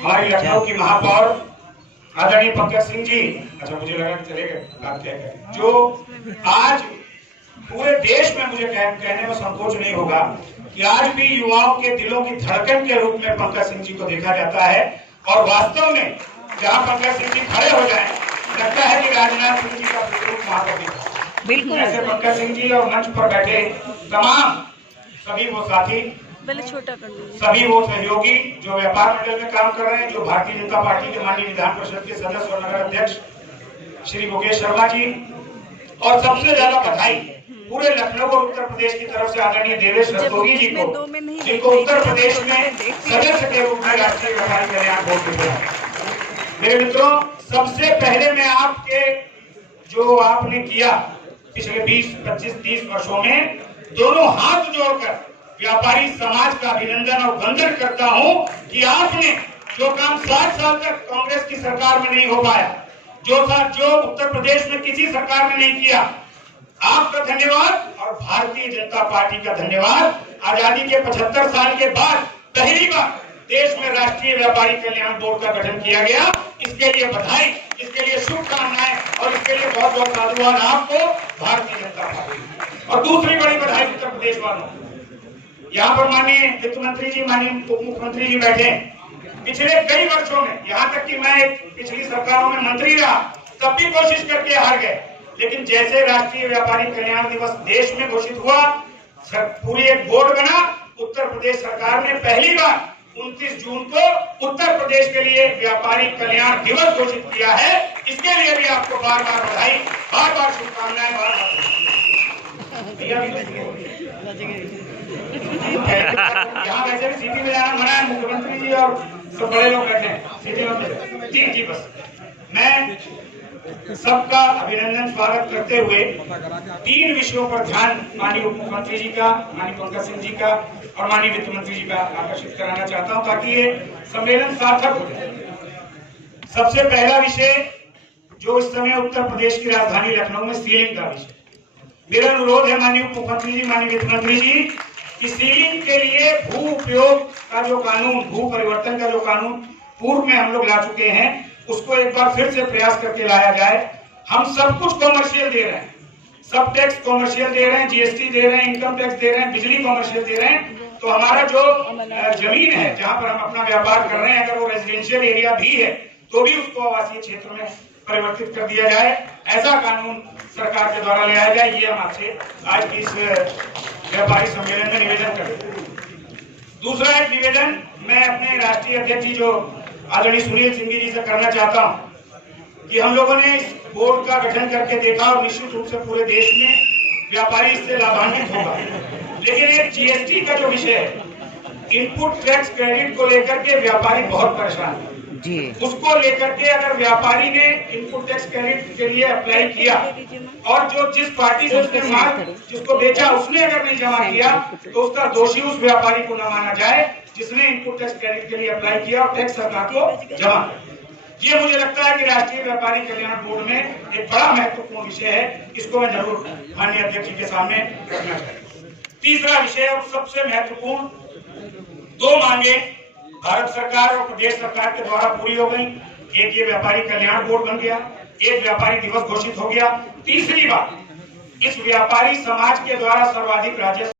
हमारी लखनऊ की महापौर आदरणीय पंकज सिंह जी, अच्छा मुझे लगा कि चले गए, बात क्या करें, जो आज पूरे देश में मुझे कहने में संकोच नहीं होगा कि आज भी युवाओं के दिलों की धड़कन के रूप में पंकज सिंह जी को देखा जाता है। और वास्तव में जहां पंकज सिंह जी खड़े हो जाएं, लगता है कि राजनाथ सिंह जी का प्रतिरूप वहां पर दिखा। बिल्कुल ऐसे पंकज सिंह जी और मंच पर बैठे तमाम सभी वो साथी, छोटा कर लीजिए, सभी वो सहयोगी जो व्यापार मंडल में काम कर रहे हैं, जो भारतीय जनता पार्टी के माननीय विधान परिषद के सदस्य और नगर अध्यक्ष श्री मुकेश शर्मा जी, और सबसे ज्यादा बधाई पूरे लखनऊ और उत्तर प्रदेश की तरफ से आदरणीय देवेश रस्तोगी जी को, जिनको उत्तर प्रदेश में सदस्य के रूप में राष्ट्रीय व्यापारी कल्याण बोर्ड के प्रधान। मेरे मित्रों, सबसे पहले मैं आपके जो आपने किया पिछले 20, 25, 30 वर्षों में, दोनों हाथ जोड़कर व्यापारी समाज का अभिनंदन और वंदन करता हूं कि आपने जो काम 60 साल तक कांग्रेस की सरकार में नहीं हो पाया, जो उत्तर प्रदेश में किसी सरकार ने नहीं किया, आपका धन्यवाद और भारतीय जनता पार्टी का धन्यवाद। आजादी के 75 साल के बाद पहली बार देश में राष्ट्रीय व्यापारी कल्याण बोर्ड का गठन किया गया। इसके लिए बधाई, इसके लिए शुभकामनाएं और इसके लिए बहुत बहुत साधुवाद आपको, भारतीय जनता पार्टी। और दूसरी बड़ी बधाई उत्तर प्रदेश वालों, यहाँ पर माननीय वित्त मंत्री जी, माननीय उप मुख्यमंत्री जी बैठे। पिछले कई वर्षों में, यहाँ तक कि मैं पिछली सरकारों में मंत्री रहा, तब भी कोशिश करके हार गए, लेकिन जैसे राष्ट्रीय व्यापारी कल्याण दिवस देश में घोषित हुआ, पूरी एक बोर्ड बना, उत्तर प्रदेश सरकार ने पहली बार 29 जून को उत्तर प्रदेश के लिए व्यापारी कल्याण दिवस घोषित किया है। इसके लिए भी आपको बार बार बधाई, बार बार शुभकामनाएं, बार बार यहाँ वैसे भी सिटी में जाना मना है, मुख्यमंत्री जी और सब बड़े लोग बैठे हैं सिटी में। जी बस मैं सबका अभिनंदन स्वागत करते हुए 3 विषयों पर ध्यान माननीय उप मुख्यमंत्री जी का, माननीय पंकज सिंह जी का और माननीय वित्त मंत्री जी का आकर्षित कराना चाहता हूं, ताकि ये सम्मेलन सार्थक हो जाए। सबसे पहला विषय जो इस समय उत्तर प्रदेश की राजधानी लखनऊ में सीलिंग का विषय, मेरा अनुरोध है माननीय उप मुख्यमंत्री जी, माननीय वित्त मंत्री जी, कि सीलिंग के लिए भू उपयोग का जो कानून, भू परिवर्तन का जो कानून पूर्व में हम लोग ला चुके हैं, उसको एक बार फिर से प्रयास करके लाया जाए। हम सब कुछ कॉमर्शियल दे रहे हैं, सब टैक्स कॉमर्शियल दे रहे हैं, जीएसटी दे रहे हैं, इनकम टैक्स दे रहे हैं, बिजली कॉमर्शियल दे रहे हैं, तो हमारा जो जमीन है जहां पर हम अपना व्यापार कर रहे हैं, अगर वो रेजिडेंशियल एरिया भी है तो भी उसको आवासीय क्षेत्र में परिवर्तित कर दिया जाए। ऐसा कानून सरकार के द्वारा लाया जाए, ये हम आपसे आज की इस व्यापारी सम्मेलन में निवेदन करें। दूसरा एक निवेदन मैं अपने राष्ट्रीय अध्यक्ष जी जो आदरणीय सुनील सिंह जी से करना चाहता हूं कि हम लोगों ने इस बोर्ड का गठन करके देखा और निश्चित रूप से पूरे देश में व्यापारी इससे लाभान्वित होगा, लेकिन एक जीएसटी का जो विषय है, इनपुट टैक्स क्रेडिट को लेकर के व्यापारी बहुत परेशान है जी। उसको लेकर के अगर व्यापारी ने इनपुट टैक्स क्रेडिट के लिए अप्लाई किया और जो जिस पार्टी से उसने माल जिसको बेचा उसने अगर नहीं जमा किया, तो उसका दोषी उस व्यापारी को न माना जाए जिसने इनपुट टैक्स क्रेडिट के लिए अप्लाई किया और टैक्स सरकार को जमा। ये मुझे लगता है कि राष्ट्रीय व्यापारी कल्याण बोर्ड में एक बड़ा महत्वपूर्ण विषय है, इसको मैं जरूर माननीय अध्यक्ष जी के सामने रखना चाहूंगा। तीसरा विषय और सबसे महत्वपूर्ण, 2 मांगे भारत सरकार और प्रदेश सरकार के द्वारा पूरी हो गई। एक ये व्यापारी कल्याण बोर्ड बन गया, एक व्यापारी दिवस घोषित हो गया। तीसरी बात, इस व्यापारी समाज के द्वारा सर्वाधिक राजस्व